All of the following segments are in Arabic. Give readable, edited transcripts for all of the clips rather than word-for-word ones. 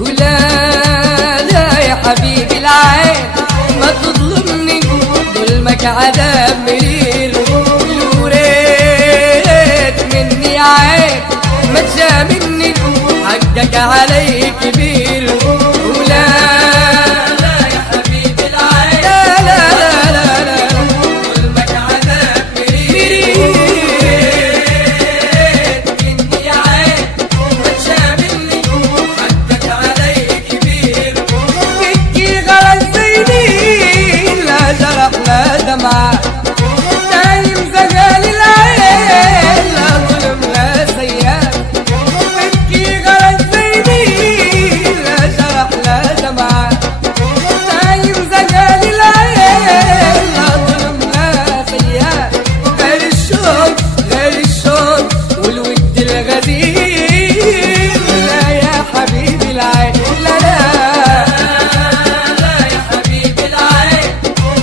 ولا لا يا حبيبي العين ما تظلمني، ظلمك عذاب مرير، وريت مني عين ما تجاملني، حقك علي كبير. ولا لا يا حبيبي العين لا لا لا لا ظلمك عذاب مرير، وريت مني عين ما تجاملني، حقك علي كبير. بكي غلط زيني لا جرح لا دمعة، نايم زغال العين لا ظلم لا سيئات. بكي غلط زيني لا جرح لا دمعة، نايم زغال العين لا ظلم لا سيئات. غير الشوق غير الشوق والود الغزير، لا يا حبيبي العين لا لا لا يا حبيبي العين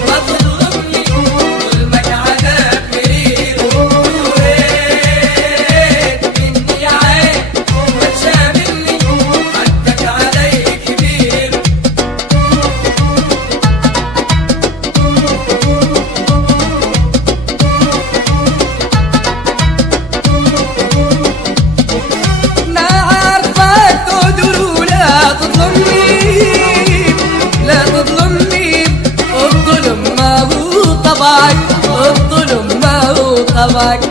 ما تظلمني، ظلمك عذاب مرير، وريت مني عين ما تجاملني، حقك علي كبير. ما عارفك تقدر ولا تظلمني، لا تظلمني، الظلم ما هو طبعك، الظلم ما هو طبعك.